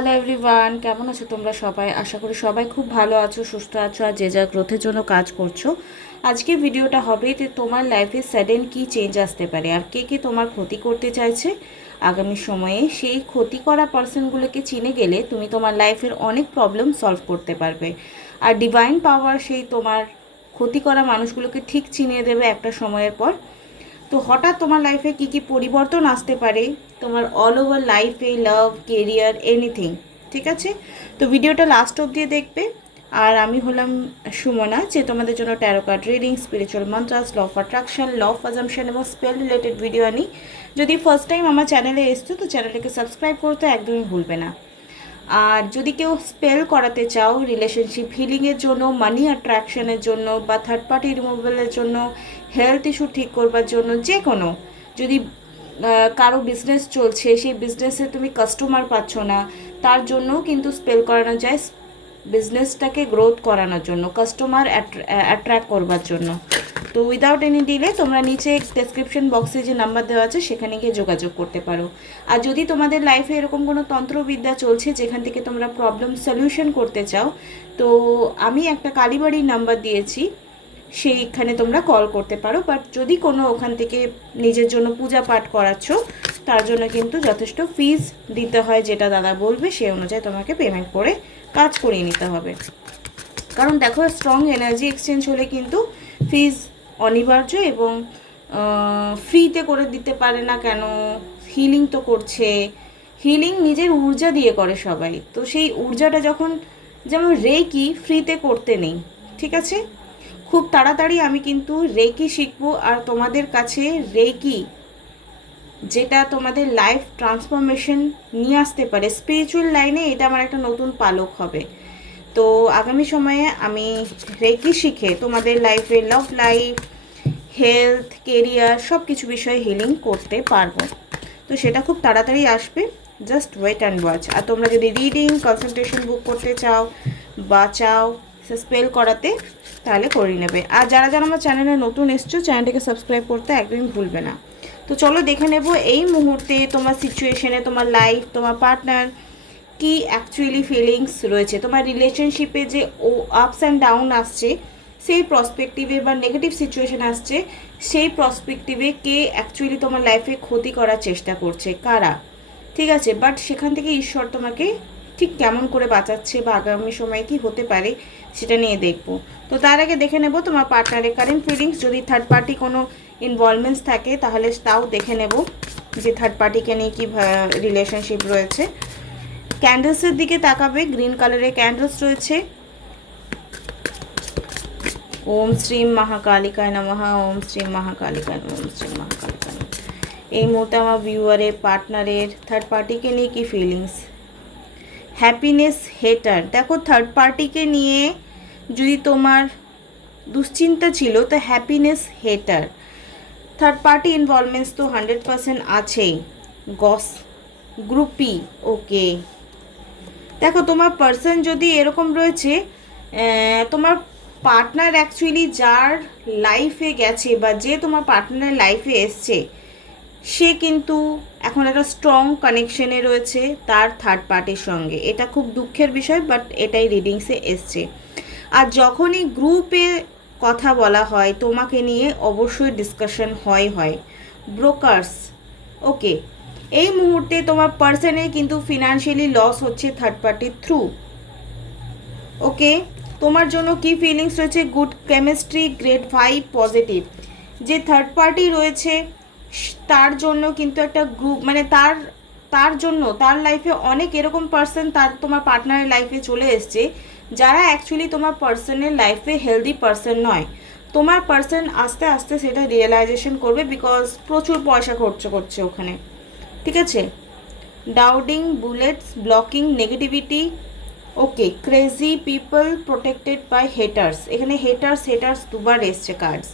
Hello everyone, কেমন আছো তোমরা সবাই? আশা করি সবাই খুব ভালো আছো, সুস্থ আছো আর যে যা গ্রোথের জন্য কাজ করছো। আজকে ভিডিওটা হবে যে তোমার লাইফে সাডেন কি চেঞ্জ আসতে পারে আর কে কে তোমার ক্ষতি করতে চাইছে আগামী সময়ে। সেই ক্ষতি করা পার্সনগুলোকে চিনে গেলে তুমি তোমার লাইফের অনেক প্রবলেম সলভ করতে পারবে। আর ডিভাইন পাওয়ার সেই তোমার ক্ষতি করা মানুষগুলোকে ঠিক চিনিয়ে দেবে একটা সময়ের পর। তো হঠাৎ তোমার লাইফে কি কি পরিবর্তন আসতে পারে তোমার অল ওভার লাইফে, লাভ, কেরিয়ার, এনিথিং। ঠিক আছে, তো ভিডিওটা লাস্ট অবধি দেখবে। আর আমি হলাম সুমনা, যে তোমাদের জন্য tarot card reading, spiritual mantras, law of attraction, law of assumption এবং স্পেল রিলেটেড ভিডিও আনি। যদি ফার্স্ট টাইম আমার চ্যানেলে এসছো তো চ্যানেলটাকে সাবস্ক্রাইব করতে একদমই ভুলবে না। আর যদি কেউ স্পেল করাতে চাও রিলেশনশিপ হিলিংয়ের জন্য, মানি অ্যাট্রাকশনের জন্য বা থার্ড পার্টি রিমুভালের জন্য, হেলথ ইস্যু ঠিক করবার জন্য, যে কোনো, যদি কারো বিজনেস চলছে সেই বিজনেসে তুমি কাস্টমার পাচ্ছ না, তার জন্যও কিন্তু স্পেল করানো যায়। বিজনেসটাকে গ্রোথ করানোর জন্য, কাস্টমার অ্যাট্রাক্ট করবার জন্য। তো উইদাউট এনি ডিলে তোমরা নিচে ডেসক্রিপশন বক্সে যে নাম্বার দেওয়া আছে সেখানে গিয়ে যোগাযোগ করতে পারো। আর যদি তোমাদের লাইফে এরকম কোনো তন্ত্রবিদ্যা চলছে যেখান থেকে তোমরা প্রবলেম সলিউশন করতে চাও, তো আমি একটা কালীবাড়ির নাম্বার দিয়েছি, সেইখানে তোমরা কল করতে পারো। বাট যদি কোনো ওখান থেকে নিজের জন্য পূজা পাঠ করাচ্ছ, তার জন্য কিন্তু যথেষ্ট ফিজ দিতে হয়, যেটা দাদা বলবে সেই অনুযায়ী তোমাকে পেমেন্ট করে কাজ করিয়ে নিতে হবে। কারণ দেখো, স্ট্রং এনার্জি এক্সচেঞ্জ হলে কিন্তু ফিজ অনিবার্য, এবং ফ্রিতে করে দিতে পারে না কেন? হিলিং তো করছে, হিলিং নিজের ঊর্জা দিয়ে করে সবাই, তো সেই ঊর্জাটা যখন, যেমন রেকি ফ্রিতে করতে নেই। ঠিক আছে, খুব তাড়াতাড়ি আমি কিন্তু রেকি শিখবো, আর তোমাদের কাছে রেকি যেটা তোমাদের লাইফ ট্রান্সফরমেশন নিয়ে আসতে পারে স্পিরিচুয়াল লাইনে, এটা আমার একটা নতুন পালক হবে। তো আগামী সময়ে আমি রেকি শিখে তোমাদের লাইফে লাভ লাইফ, হেলথ, কেরিয়ার সব কিছু বিষয়ে হিলিং করতে পারবো। তো সেটা খুব তাড়াতাড়ি আসবে, জাস্ট ওয়েট অ্যান্ড ওয়াচ। আর তোমরা যদি রিডিং কনসালটেশন বুক করতে চাও বা চাও স্পেল করাতে, তাহলে করে নেবে। আর যারা যারা আমার চ্যানেলে নতুন এসছো, চ্যানেলটাকে সাবস্ক্রাইব করতে একদমই ভুলবে না। তো চলো দেখে নেব এই মুহূর্তে তোমার সিচুয়েশনে, তোমার লাইফ, তোমার পার্টনার কি অ্যাকচুয়ালি ফিলিংস রয়েছে, তোমার রিলেশনশিপে যে আপস অ্যান্ড ডাউন আসছে সেই প্রসপেক্টিভে, বা নেগেটিভ সিচুয়েশন আসছে সেই প্রসপেক্টিভে কে অ্যাকচুয়ালি তোমার লাইফে ক্ষতি করার চেষ্টা করছে, কারা। ঠিক আছে, বাট সেখান থেকে ঈশ্বর তোমাকে ঠিক কেমন করে বাঁচাচ্ছে বা আগামী সময় কি হতে পারে সেটা নিয়ে দেখবো। তো তার আগে দেখে নেব তোমার পার্টনারের কারেন্ট ফিলিংস। যদি থার্ড পার্টি কোনো ইনভলভমেন্টস থাকে তাহলে তাও দেখে নেব যে থার্ড পার্টিকে নিয়ে কী রিলেশনশিপ রয়েছে। ক্যান্ডেলসের দিকে তাকাবে, গ্রিন কালারের ক্যান্ডেলস রয়েছে। ওম শ্রীম মহাকালিকায় নমঃ, ওম শ্রীম মহাকালিকায় নমঃ, ওম শ্রীম মহাকালিকায় নমঃ। এই মুহূর্তে আমার ভিউয়ারের পার্টনারের থার্ড পার্টিকে নিয়ে কী ফিলিংস। হ্যাপিনেস হেটার, দেখো থার্ড পার্টিকে নিয়ে যদি তোমার দুশ্চিন্তা ছিল, তো হ্যাপিনেস হেটার, থার্ড পার্টি ইনভলভমেন্টস তো 100% আছেই। গস গ্রুপি, ওকে। দেখো তোমার পার্সন যদি এরকম রয়েছে, তোমার পার্টনার অ্যাকচুয়ালি যার লাইফে গেছে বা যে তোমার পার্টনারের লাইফে এসছে, সে কিন্তু এখন একটা স্ট্রং কানেকশনে রয়েছে তার থার্ড পার্টির সঙ্গে। এটা খুব দুঃখের বিষয়, বাট এটাই রিডিংসে এসছে। আর যখনই গ্রুপে কথা বলা হয় তোমাকে নিয়ে, অবশ্যই ডিসকাশন হয়। ব্রোকার্স, ওকে। এই মুহূর্তে তোমার পার্সনের কিন্তু ফিনান্সিয়ালি লস হচ্ছে থার্ড পার্টির থ্রু, ওকে। তোমার জন্য কি ফিলিংস রয়েছে, good chemistry, great vibe, positive. যে থার্ড পার্টি রয়েছে তার জন্য কিন্তু একটা গ্রুপ, মানে তার জন্য তার লাইফে অনেক এরকম পার্সন তার তোমার পার্টনারের লাইফে চলে এসছে যারা অ্যাকচুয়ালি তোমার পার্সনের লাইফে হেলদি পার্সন নয়। তোমার পার্সন আস্তে আস্তে সেটা রিয়েলাইজেশন করবে, বিকজ প্রচুর পয়সা খরচ করছে ওখানে। ঠিক আছে, doubting, bullets, blocking, negativity, okay. Crazy people, protected by haters, এখানে হেটার্স দুবার এসছে কার্ডস।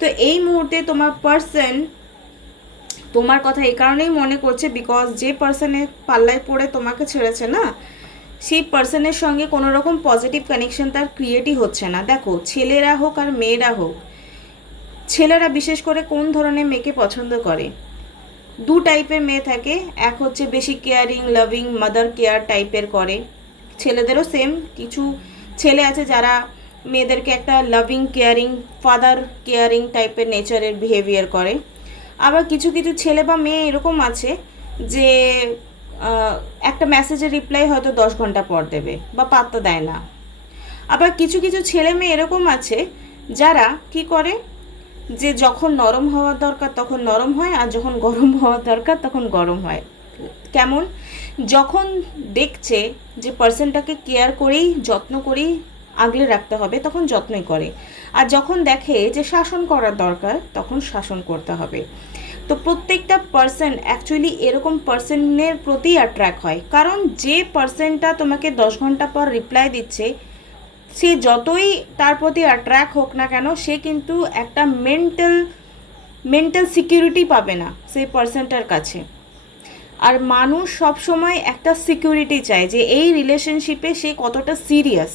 তো এই মুহূর্তে তোমার পার্সন তোমার কথা এই কারণেই মনে করছে, বিকজ যে পার্সনের পাল্লায় পড়ে তোমাকে ছেড়েছে না, সেই পার্সনের সঙ্গে কোনো রকম পজিটিভ কানেকশন তার ক্রিয়েটই হচ্ছে না। দেখো, ছেলেরা হোক আর মেয়েরা হোক, ছেলেরা বিশেষ করে কোন ধরনের মেয়েকে পছন্দ করে, দু টাইপের মেয়ে থাকে, এক হচ্ছে বেশি কেয়ারিং লাভিং মাদার কেয়ার টাইপের করে, ছেলেদেরও সেম কিছু ছেলে আছে যারা মেয়েদেরকে একটা লাভিং কেয়ারিং ফাদার কেয়ারিং টাইপের নেচারের বিহেভিয়ার করে। আবার কিছু কিছু ছেলে বা মেয়ে এরকম আছে যে একটা মেসেজের রিপ্লাই হয়তো 10 ঘন্টা পর দেবে বা পাত্তা দেয় না। আবার কিছু কিছু ছেলে মেয়ে এরকম আছে যারা কি করে, যে যখন নরম হওয়ার দরকার তখন নরম হয়, আর যখন গরম হওয়ার দরকার তখন গরম হয়। কেমন, যখন দেখছে যে পার্সনটাকে কেয়ার করেই যত্ন করেই আগলে রাখতে হবে তখন যত্নই করে, আর যখন দেখে যে শাসন করার দরকার তখন শাসন করতে হবে। তো প্রত্যেকটা পার্সন অ্যাকচুয়ালি এরকম পার্সনের প্রতি অ্যাট্রাক্ট হয়, কারণ যে পার্সনটা তোমাকে 10 ঘন্টা পর রিপ্লাই দিচ্ছে সে যতই তার প্রতি অ্যাট্রাক্ট হোক না কেন, সে কিন্তু একটা মেন্টাল সিকিউরিটি পাবে না সেই পার্সনটার কাছে। আর মানুষ সব সময় একটা সিকিউরিটি চায় যে এই রিলেশনশিপে সে কতটা সিরিয়াস।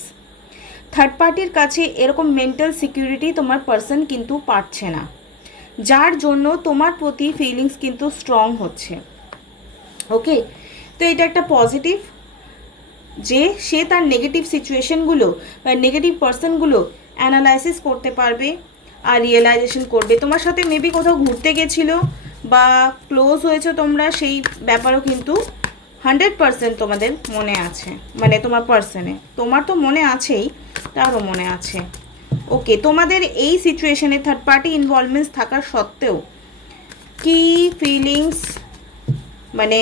থার্ড পার্টির কাছে এরকম মেন্টাল সিকিউরিটি তোমার পার্সন কিন্তু পাচ্ছে না, যার জন্য তোমার প্রতি ফিলিংস কিন্তু স্ট্রং হচ্ছে। ওকে, তো এটা একটা পজিটিভ যে সে তার নেগেটিভ সিচুয়েশনগুলো বা নেগেটিভ পার্সনগুলো অ্যানালাইসিস করতে পারবে আর রিয়েলাইজেশন করবে। তোমার সাথে মেবি কোথাও ঘুরতে গেছিলো বা ক্লোজ হয়েছে তোমরা, সেই ব্যাপারও কিন্তু 100% তোমাদের মনে আছে, মানে তোমার পার্সনে, তোমার তো মনে আছেই, তারও মনে আছে। ওকে, তোমাদের এই সিচুয়েশনে থার্ড পার্টি ইনভলভমেন্টস থাকার সত্ত্বেও কি ফিলিংস, মানে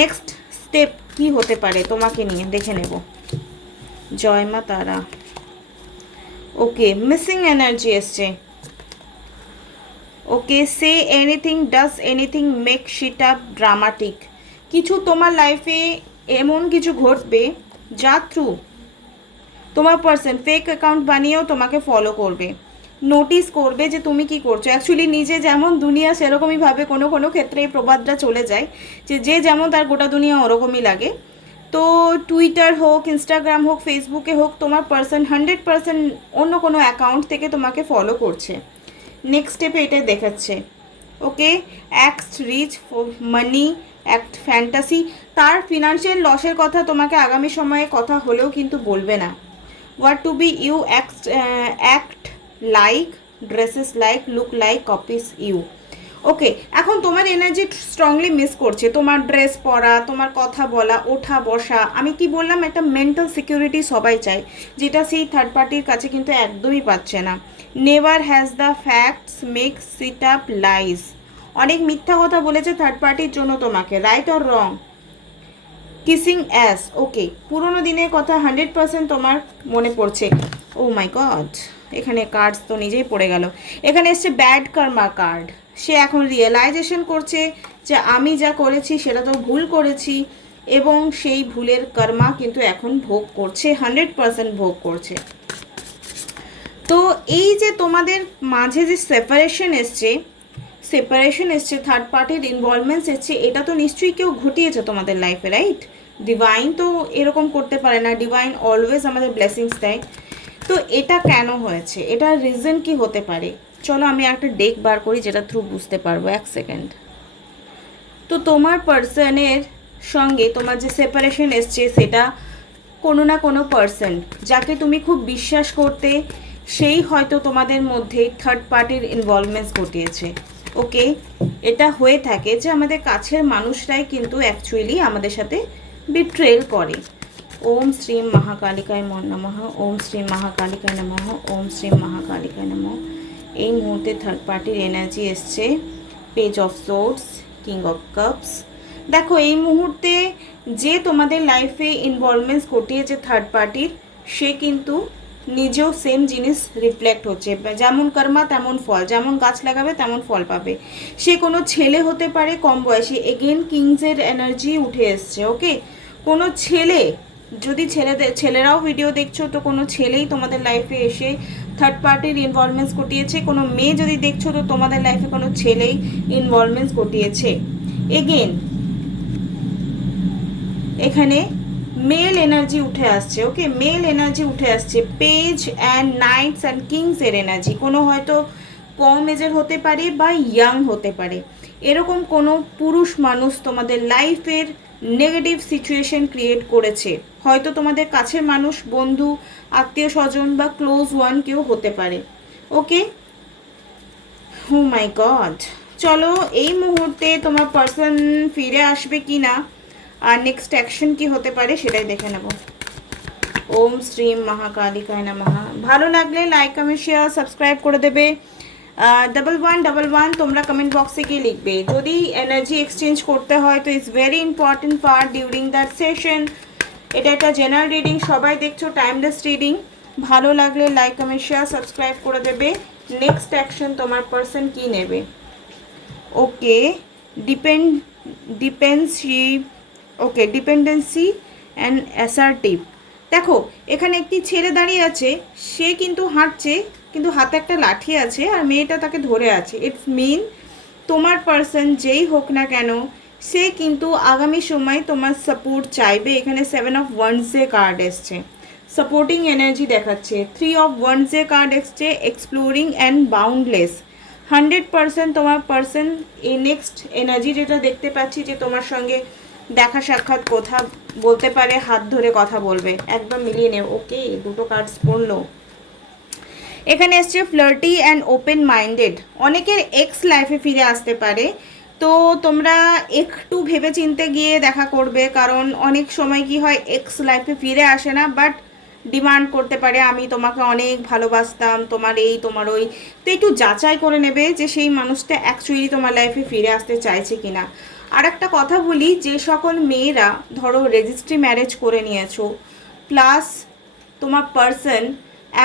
নেক্সট স্টেপ কি হতে পারে তোমাকে নিয়ে দেখে নেব। জয় মা তারা। ওকে, মিসিং এনার্জি এসছে। Okay, say anything does anything make shit up dramatic. কিছু তোমার লাইফে এমন কিছু ঘটবে যা থ্রু তোমার পার্সন ফেক অ্যাকাউন্ট বানিয়েও তোমাকে ফলো করবে, নোটিস করবে যে তুমি কি করছো। অ্যাকচুয়ালি নিজে যেমন দুনিয়া সেরকমই ভাবে, কোনো কোনো ক্ষেত্রে এই প্রবাদটা চলে যায় যে যে যেমন তার গোটা দুনিয়া ওরকমই লাগে। তো টুইটার হোক, ইনস্টাগ্রাম হোক, ফেসবুকে হোক, তোমার পার্সন 100% অন্য কোনো অ্যাকাউন্ট থেকে তোমাকে ফলো করছে। নেক্সট স্টেপে এটাই দেখাচ্ছে। ওকে, অ্যাক্ট রিচ মানি, অ্যাক্ট ফ্যান্টাসি। তার ফিনান্সিয়াল লসের কথা তোমাকে আগামী সময়ে কথা হলেও কিন্তু বলবে না। What to be you, act like, dresses like, look like, copies you. Okay, এখন তোমার এনার্জি স্ট্রংলি মিস করছে, তোমার ড্রেস পরা, তোমার কথা বলা, ওঠা বসা। আমি কি বললাম, একটা মেন্টাল সিকিউরিটি সবাই চায়, যেটা সেই থার্ড পার্টির কাছে কিন্তু একদমই পাচ্ছে না। Never has the facts, make shit up lies. অনেক মিথ্যা কথা বলেছে থার্ড পার্টির জন্য তোমাকে, right or wrong. Kissing ass. Okay, পুরোনো দিনের কথা 100% তোমার মনে পড়ছে। ও মাই গড, এখানে কার্ডস তো নিজেই পড়ে গেল। এখানে এসছে ব্যাড কার্মা কার্ড। সে এখন রিয়েলাইজেশন করছে যে আমি যা করেছি সেটা তো ভুল করেছি, এবং সেই ভুলের কর্মা কিন্তু এখন ভোগ করছে, 100% ভোগ করছে। তো এই যে তোমাদের মাঝে যে সেপারেশন এসছে, থার্ড পার্টির ইনভলভমেন্টস এসছে, এটা তো নিশ্চয়ই কেউ ঘটিয়েছে তোমাদের লাইফে, রাইট? ডিভাইন তো এরকম করতে পারে না, ডিভাইন অলওয়েজ আমাদের ব্লেসিংস দেয়। তো এটা কেন হয়েছে, এটার রিজন কি হতে পারে? চলো আমি একটা ডেক বার করি যেটা থ্রু বুঝতে পারবো। এক সেকেন্ড। তো তোমার পার্সনের সঙ্গে তোমার যে সেপারেশন এসছে, সেটা কোনো না কোনো পার্সন যাকে তুমি খুব বিশ্বাস করতে, সেই হয়তো তোমাদের মধ্যে থার্ড পার্টির ইনভলভমেন্টস ঘটিয়েছে। ওকে, এটা হয়ে থাকে যে আমাদের কাছের মানুষরাই কিন্তু অ্যাকচুয়ালি আমাদের সাথে বিট্রেল করে। ওম শ্রীম মহাকালিকায় নমঃ, ওম শ্রীম মহাকালিকায় নমঃ, ওম শ্রীম মহাকালিকায় নমঃ। এই মুহূর্তে থার্ড পার্টির এনার্জি এসছে page of swords, king of cups. দেখো, এই মুহূর্তে যে তোমাদের লাইফে ইনভলভমেন্টস ঘটিয়েছে থার্ড পার্টির, সে কিন্তু নিজেও সেম জিনিস রিফ্লেক্ট হচ্ছে। যেমন কর্মা তেমন ফল, যেমন গাছ লাগাবে তেমন ফল পাবে। সে কোনো ছেলে হতে পারে কম বয়সী, এগেন কিংসের এনার্জি উঠে এসছে। ওকে, কোনো ছেলে, যদি ছেলেরাও ভিডিও দেখছো তো কোনো ছেলেই তোমাদের লাইফে এসে থার্ড পার্টির ইনভলভমেন্টস ঘটিয়েছে। কোনো মেয়ে যদি দেখছো তো তোমাদের লাইফে কোনো ছেলেই ইনভলভমেন্টস ঘটিয়েছে। এগেন এখানে মেল এনার্জি উঠে আসছে। ওকে, মেল এনার্জি উঠে আসছে, পেজ অ্যান্ড নাইটস অ্যান্ড কিংসের এনার্জি। কোনো হয়তো কম এজের হতে পারে বা ইয়াং হতে পারে, এরকম কোনো পুরুষ মানুষ তোমাদের লাইফের নেগেটিভ সিচুয়েশন ক্রিয়েট করেছে। হয়তো তোমাদের কাছের মানুষ, বন্ধু, আত্মীয় স্বজন বা ক্লোজ ওয়ান কেউ হতে পারে। ওকে, ও মাই গড। চলো এই মুহূর্তে তোমার পার্সন ফিরে আসবে কি না আর নেক্সট অ্যাকশন কি হতে পারে সেটাই দেখে নেব। ওম শ্রীম মহাকালিকায় নমঃ। ভালো লাগলে লাইক, কমেন্ট, শেয়ার, সাবস্ক্রাইব করে দেবে। 1111 তোমরা কমেন্ট বক্সে গিয়ে লিখবে। যদি এনার্জি এক্সচেঞ্জ করতে হয় তো it's very important part during that session. এটা একটা জেনারেল রিডিং, সবাই দেখছো, টাইমলেস রিডিং। ভালো লাগলে লাইক, কমেন্ট, শেয়ার, সাবস্ক্রাইব করে দেবে। নেক্সট অ্যাকশন তোমার পার্সন কি নেবে? ওকে, ডিপেন্ডেন্সি অ্যান্ড অ্যাসার্টিভ। দেখো এখানে একটি ছেলে দাঁড়িয়ে আছে, সে কিন্তু হাঁটছে, কিন্তু হাতে একটা লাঠি আছে আর মেয়েটা তাকে ধরে আছে। ইটস মিন তোমার পার্সন যেই হোক না কেন সে কিন্তু আগামী সময় তোমার সাপোর্ট চাইবে। এখানে 7 অফ ওয়ান্ডসে কার্ড এসছে, সাপোর্টিং এনার্জি দেখাচ্ছে। 3 অফ ওয়ান্ডসে কার্ড এসছে, এক্সপ্লোরিং অ্যান্ড বাউন্ডলেস। 100% তোমার পার্সন এই নেক্সট এনার্জি যেটা দেখতে পাচ্ছি যে তোমার সঙ্গে দেখা সাক্ষাৎ কথা বলতে পারে, হাত ধরে কথা বলবে। একদম মিলিয়ে নেও। ওকে, দুটো কার্ডস পড়লো। এখানে এসছে ফ্লার্টি অ্যান্ড ওপেন মাইন্ডেড। অনেকের এক্স লাইফে ফিরে আসতে পারে, তো তোমরা একটু ভেবে চিনতে গিয়ে দেখা করবে, কারণ অনেক সময় কি হয় এক্স লাইফে ফিরে আসে না, বাট ডিমান্ড করতে পারে আমি তোমাকে অনেক ভালোবাসতাম, তোমার এই তোমার ওই। তো একটু যাচাই করে নেবে যে সেই মানুষটা অ্যাকচুয়ালি তোমার লাইফে ফিরে আসতে চাইছে কিনা। আর একটা কথা বলি, যে সকল মেয়েরা ধরো রেজিস্ট্রি ম্যারেজ করে নিয়েছো, প্লাস তোমার পার্সন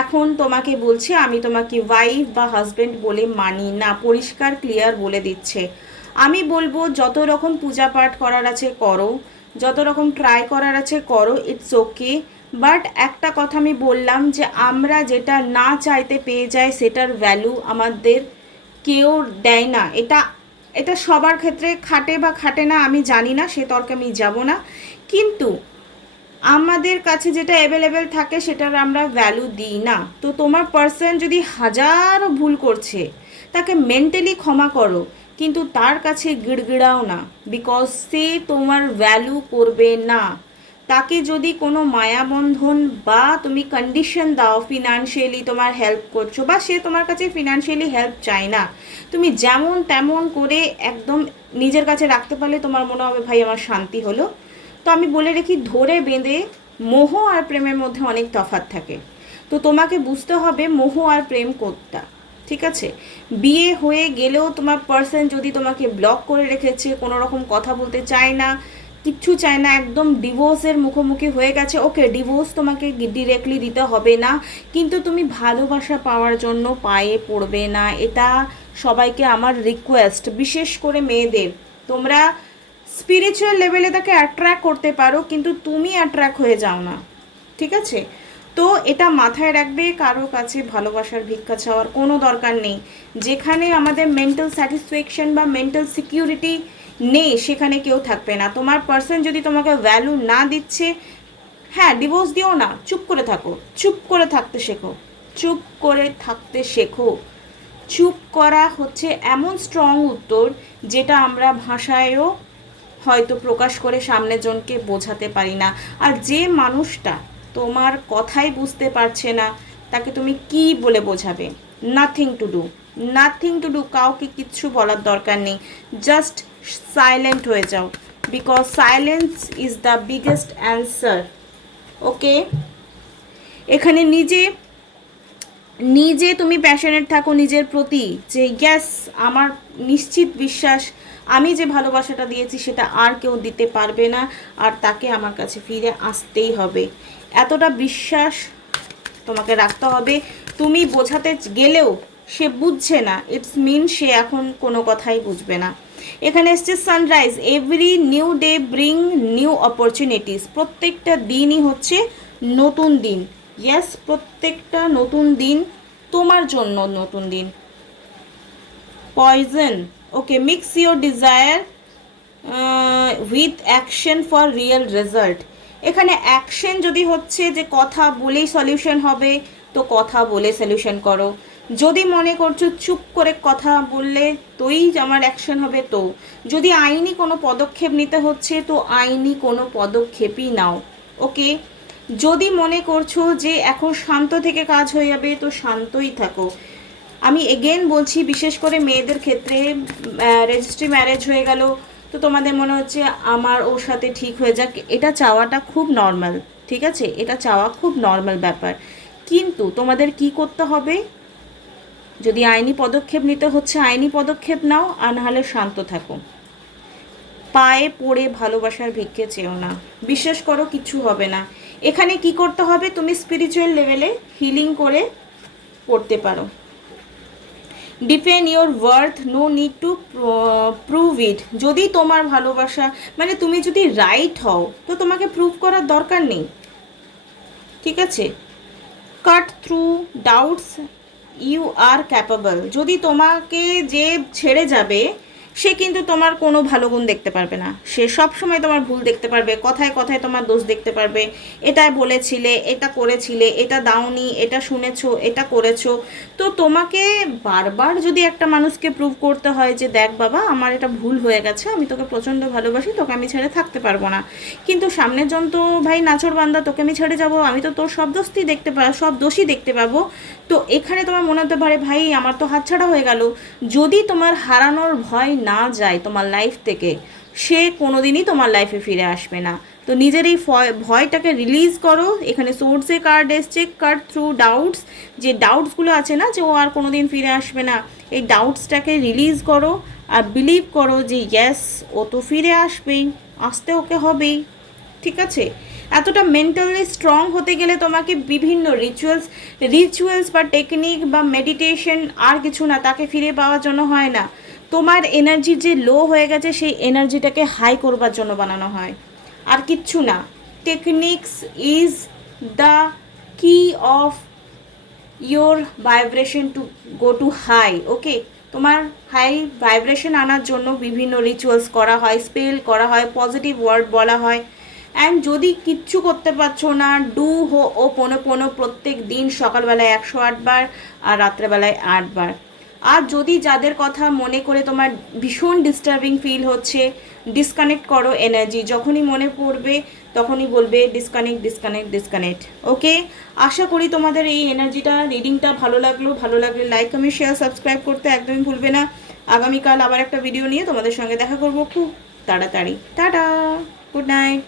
এখন তোমাকে বলছে আমি তোমাকে ওয়াইফ বা হাজব্যান্ড বলে মানি না, পরিষ্কার ক্লিয়ার বলে দিচ্ছে। আমি বলবো যত রকম পূজা পাঠ করার আছে করো, যত রকম ট্রাই করার আছে করো, ইটস ওকে। বাট একটা কথা আমি বললাম যে আমরা যেটা না চাইতে পেয়ে যাই সেটার ভ্যালু আমাদের কেউ দেয় না। এটা এটা সবার ক্ষেত্রে খাটে বা খাটে না আমি জানি না, সে তর্কে আমি যাব না, কিন্তু আমাদের কাছে যেটা অ্যাভেলেবেল থাকে সেটার আমরা ভ্যালু দিই না। তো তোমার পার্সন যদি হাজারও ভুল করছে তাকে মেন্টালি ক্ষমা করো, কিন্তু তার কাছে গিড়গিড়াও না, বিকজ সে তোমার ভ্যালু করবে না। তাকে যদি কোনো মায়াবন্ধন বা তুমি কন্ডিশন দাও, ফিনান্সিয়ালি তোমার হেল্প করছো বা সে তোমার কাছে ফিনান্সিয়ালি হেল্প চায় না, তুমি যেমন তেমন করে একদম নিজের কাছে রাখতে পারলে তোমার মনে হবে ভাই আমার শান্তি হলো। তো আমি বলে রেখি, ধরে বেঁধে মোহ আর প্রেমের মধ্যে অনেক তফাৎ থাকে। তো তোমাকে বুঝতে হবে মোহ আর প্রেম কোনটা, ঠিক আছে? বিয়ে হয়ে গেলেও তোমার পার্সন যদি তোমাকে ব্লক করে রেখেছে, কোনো রকম কথা বলতে চায় না, কিচ্ছু চায় না, একদম ডিভোর্সের মুখোমুখি হয়ে গেছে, ওকে ডিভোর্স তোমাকে ডিরেক্টলি দিতে হবে না, কিন্তু তুমি ভালোবাসা পাওয়ার জন্য পায়ে পড়বে না। এটা সবাইকে আমার রিকোয়েস্ট, বিশেষ করে মেয়েদের। তোমরা স্পিরিচুয়াল লেভেলে তাকে অ্যাট্রাক্ট করতে পারো, কিন্তু তুমি অ্যাট্রাক্ট হয়ে যাও না, ঠিক আছে? তো এটা মাথায় রাখবে, কারো কাছে ভালোবাসার ভিক্ষা চাওয়ার কোনো দরকার নেই। যেখানে আমাদের মেন্টাল স্যাটিসফ্যাকশন বা মেন্টাল সিকিউরিটি নেই সেখানে কেউ থাকবে না। তোমার পার্সন যদি তোমাকে ভ্যালু না দিচ্ছে, হ্যাঁ ডিভোর্স দিও না, চুপ করে থাকো, চুপ করে থাকতে শেখো, চুপ করে থাকতে শেখো। চুপ করা হচ্ছে এমন স্ট্রং উত্তর যেটা আমরা ভাষায়ও হয়তো প্রকাশ করে সামনের জনকে বোঝাতে পারি না। আর যে মানুষটা তোমার কথাই বুঝতে পারছে না তাকে তুমি কি বলে বোঝাবে? Nothing to do, nothing to do. কাউকে কিচ্ছু বলার দরকার নেই, জাস্ট সাইলেন্ট হয়ে যাও, because silence is the biggest answer. Okay, এখানে নিজে তুমি প্যাশনেট থাকো নিজের প্রতি, যে গ্যাস আমার নিশ্চিত বিশ্বাস আমি যে ভালোবাসাটা দিয়েছি সেটা আর কেউ দিতে পারবে না, আর তাকে আমার কাছে ফিরে আসতেই হবে। এতটা বিশ্বাস তোমাকে রাখতে হবে। তুমি বোঝাতে গেলেও সে বুঝছে না, ইটস মিন সে এখন কোনো কথাই বুঝবে না। এখানে এসছে sunrise, every new day bring new opportunities. প্রত্যেকটা দিনই হচ্ছে নতুন দিন। ইয়েস, প্রত্যেকটা নতুন দিন তোমার জন্য নতুন দিন। Poison, okay, mix your desire with action for real result. এখানে অ্যাকশন যদি হচ্ছে যে কথা বলেই সলিউশন হবে, তো কথা বলে সলিউশন করো। যদি মনে করছো চুপ করে কথা বললে তোই আমার অ্যাকশন হবে, তো যদি আইনি কোনো পদক্ষেপ নিতে হচ্ছে তো আইনি কোনো পদক্ষেপই নাও। ওকে, যদি মনে করছো যে এখন শান্ত থেকে কাজ হয়ে যাবে তো শান্তই থাকো। আমি এগেন বলছি, বিশেষ করে মেয়েদের ক্ষেত্রে রেজিস্ট্রি ম্যারেজ হয়ে গেল তো তোমাদের মনে হচ্ছে আমার ওর সাথে ঠিক হয়ে যাক, এটা চাওয়াটা খুব নর্মাল, ঠিক আছে, এটা চাওয়া খুব নর্মাল ব্যাপার। কিন্তু তোমাদের কি করতে হবে, যদি আইনি পদক্ষেপ নিতে হচ্ছে আইনি পদক্ষেপ নাও, আর নাহলে শান্ত থাকো। পায়ে পড়ে ভালোবাসার ভিক্ষে চেও না, বিশ্বাস করো কিছু হবে না। এখানে কি করতে হবে, তুমি স্পিরিচুয়াল লেভেলে হিলিং করে পড়তে পারো। Defend your worth, no need to prove it. যদি তোমার ভালোবাসা মানে তুমি যদি রাইট হও তো তোমাকে প্রুভ করার দরকার নেই, ঠিক আছে। Cut through doubts, you are capable. যদি তোমাকে যে ছেড়ে যাবে সে কিন্তু তোমার কোনো ভালো গুণ দেখতে পারবে না, সে সব সময় তোমার ভুল দেখতে পারবে, কথায় কথায় তোমার দোষ দেখতে পারবে। এটা বলেছিলে, এটা করেছিলে, এটা দাওনি, এটা শুনেছো, এটা করেছো। তো তোমাকে বারবার যদি একটা মানুষকে প্রুভ করতে হয় যে দেখ বাবা আমার এটা ভুল হয়ে গেছে, আমি তোকে প্রচণ্ড ভালোবাসি, তোকে আমি ছেড়ে থাকতে পারবো না, কিন্তু সামনের জন তো ভাই নাচর বান্দা, তোকে আমি ছেড়ে যাবো, আমি তো তোর সব দোষই দেখতে সব দোষই দেখতে পাবো। তো এখানে তোমার মনে হতে পারে ভাই আমার তো হাতছাড়া হয়ে গেল। যদি তোমার হারানোর ভয় না যায় তোমার লাইফ থেকে, সে কোনোদিনই তোমার লাইফে ফিরে আসবে না। তো নিজের এই ভয়টাকে রিলিজ করো। এখানে সোর্সে কার্ড এসছে, কাট থ্রু ডাউটস, যে ডাউটসগুলো আছে না যে ও আর কোনোদিন ফিরে আসবে না, এই ডাউটসটাকে রিলিজ করো আর বিলিভ করো যে ইয়েস ও তো ফিরে আসবেই, আসতে ওকে হবেই, ঠিক আছে। এতটা মেন্টালি স্ট্রং হতে গেলে তোমাকে বিভিন্ন রিচুয়ালস বা টেকনিক বা মেডিটেশন আর কিছু না, তাকে ফিরে পাওয়ার জন্য হয় না। তোমার এনার্জি যে লো হয়ে গেছে সেই এনার্জিটাকে হাই করবার জন্য বানানো হয়, আর কিচ্ছু না। Techniques is the key of your vibration to go to high. Okay, তোমার হাই ভাইব্রেশন আনার জন্য বিভিন্ন রিচুয়ালস করা হয়, স্পেল করা হয়, পজিটিভ ওয়ার্ড বলা হয়। অ্যান্ড যদি কিচ্ছু করতে পারছো না, ডু হো ও পোনো প্রত্যেক দিন সকালবেলায় 108 বার আর রাত্রেবেলায় 8 বার। আর যদি যাদের কথা মনে করে তোমার ভীষণ ডিস্টার্বিং ফিল হচ্ছে, ডিসকানেক্ট করো এনার্জি, যখনই মনে পড়বে তখনই বলবে ডিসকানেক্ট ডিসকানেক্ট ডিসকানেক্ট। ওকে, আশা করি তোমাদের এই এনার্জিটা রিডিংটা ভালো লাগলে লাইক কমেন্ট শেয়ার সাবস্ক্রাইব করতে একদমই ভুলবে না। আগামীকাল আবার একটা ভিডিও নিয়ে তোমাদের সঙ্গে দেখা করবো খুব তাড়াতাড়ি। Tata, good night.